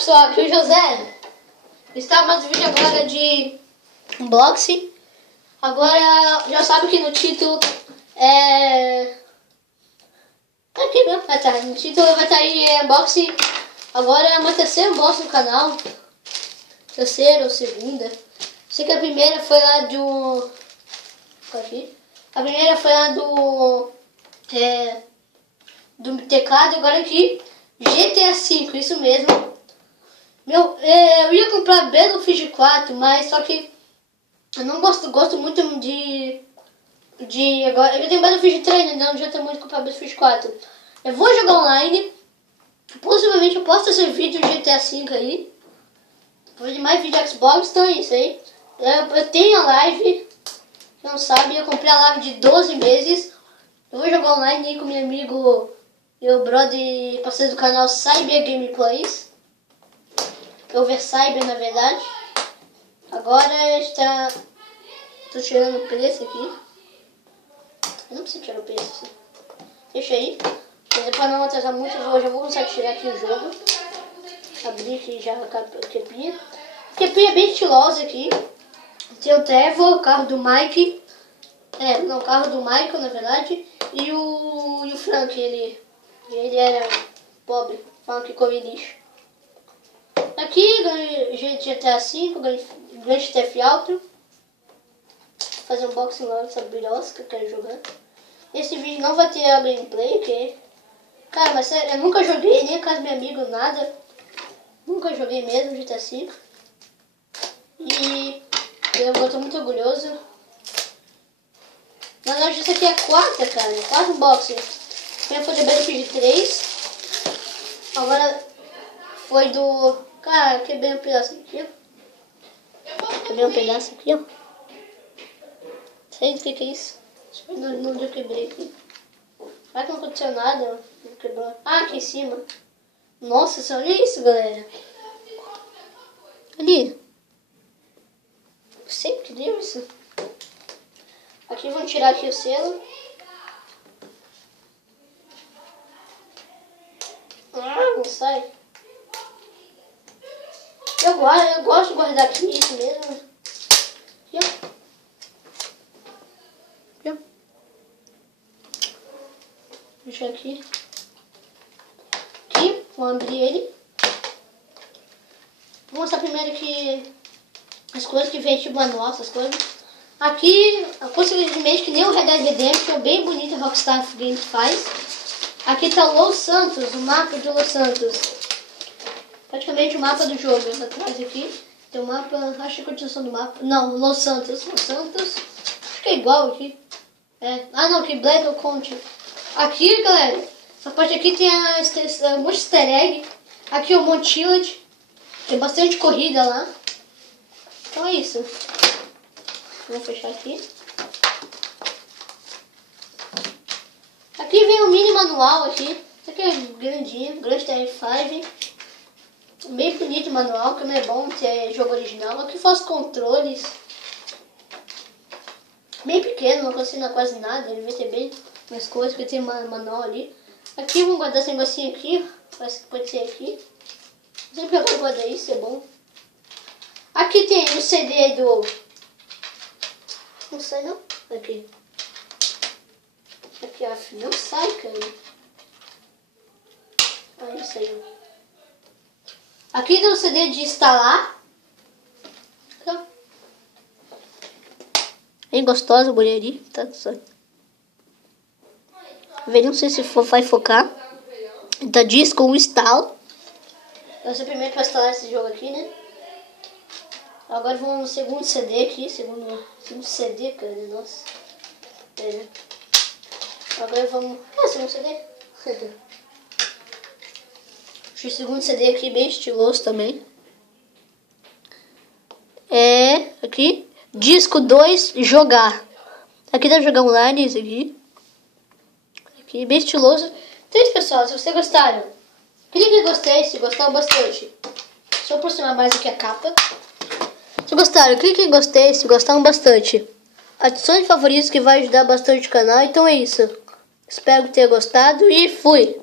pessoal, aqui é o José. Está mais um vídeo agora de unboxing. Agora já sabe que no título aqui mesmo vai estar. No título vai estar aí unboxing. Agora é uma terceira unboxing no canal. Terceira ou segunda. Sei que a primeira foi lá do. Aqui. A primeira foi lá do teclado. Agora aqui GTA V, isso mesmo. Eu ia comprar Battlefield 4, mas só que eu não gosto muito de agora. Eu tenho Battlefield 3, então não adianta muito comprar Battlefield 4. Eu vou jogar online. Possivelmente eu posso fazer vídeo de GTA V aí. Vou fazer mais vídeo de Xbox, então é isso aí. Eu tenho a live. Não sabe, eu comprei a live de 12 meses. Eu vou jogar online aí com meu amigo, meu brother, parceiro do canal Cyber Gameplays. Over Cyber, na verdade. Agora está. Tô tirando o preço aqui. Eu não preciso tirar o preço assim. Deixa aí. Para não atrasar muito, eu já vou começar a tirar aqui o jogo. Abrir aqui já a capinha. A capinha é bem estilosa aqui. Tem o Trevor, o carro do Mike. O carro do Michael, na verdade. E o Frank, ele era pobre. Frank come lixo. Aqui, GTA V, Grand Theft Auto. Vou fazer um unboxing logo dessa birosca que eu quero jogar. Esse vídeo não vai ter a gameplay, ok? Cara, mas sério, eu nunca joguei, nem a casa do meu amigo, nada. Nunca joguei mesmo GTA V. E eu tô muito orgulhoso. Na verdade, isso aqui é a quarta, cara. Quarta unboxing. Primeiro foi do Battlefield 3. Agora foi do... Cara, quebrei um pedaço aqui, ó. Quebrei um pedaço aqui, ó. Não sei do que é isso. Acho que não eu quebrei aqui. Será que não aconteceu nada? Não quebrou. Ah, aqui em cima. Nossa, só olha isso, galera. Ali. Não sei o que deu isso. Aqui vamos tirar aqui o selo. Ah, não sai. Eu gosto de guardar aqui isso mesmo. Aqui, ó. Aqui, ó. Deixa aqui. Aqui, vou abrir ele. Vou mostrar primeiro aqui as coisas que vem tipo manual, essas coisas. Aqui, possivelmente que nem o Red Dead Redemption, bem bonito, a Rockstar Games faz. Aqui tá o Los Santos, o mapa de Los Santos. Praticamente o mapa do jogo. Atrás aqui tem o mapa, acho que é a continuação do mapa. Não, Los Santos. Acho que é igual aqui. Ah não, aqui Black Country. Aqui, galera, essa parte aqui tem um monte de easter egg. Aqui é o Montillage. Tem bastante corrida lá. Então é isso. Vou fechar aqui. Aqui vem o mini manual aqui. Isso aqui é grandinho, Grand Theft 5. Bem bonito o manual, que não é bom ter jogo original. Aqui faz controles. Bem pequeno, não consigo quase nada. Ele vai ter bem mais coisas, porque tem manual ali. Aqui vamos guardar esse negocinho aqui. Parece que pode ser aqui. Sempre eu vou guardar isso, é bom. Aqui tem o CD do... Não sai não? Aqui. Aqui, ó. Não sai, cara. Aí saiu. Aqui tem o CD de instalar. Bem gostosa a mulher ali. Tá só. Não sei se vai focar. Então disco 1 install. Eu sei primeiro para instalar esse jogo aqui, né? Agora vamos no segundo CD aqui. Segundo CD, cara. Nossa. Agora vamos... segundo CD. O segundo CD aqui, bem estiloso também. Aqui. Disco 2, jogar. Aqui dá pra jogar online, isso aqui. Aqui, bem estiloso. Então é isso, pessoal. Se vocês gostaram, clique em gostei, se gostaram bastante. Deixa eu aproximar mais aqui a capa. Se gostaram, clique em gostei, se gostaram bastante. Adicione favoritos que vai ajudar bastante o canal. Então é isso. Espero que tenha gostado e fui!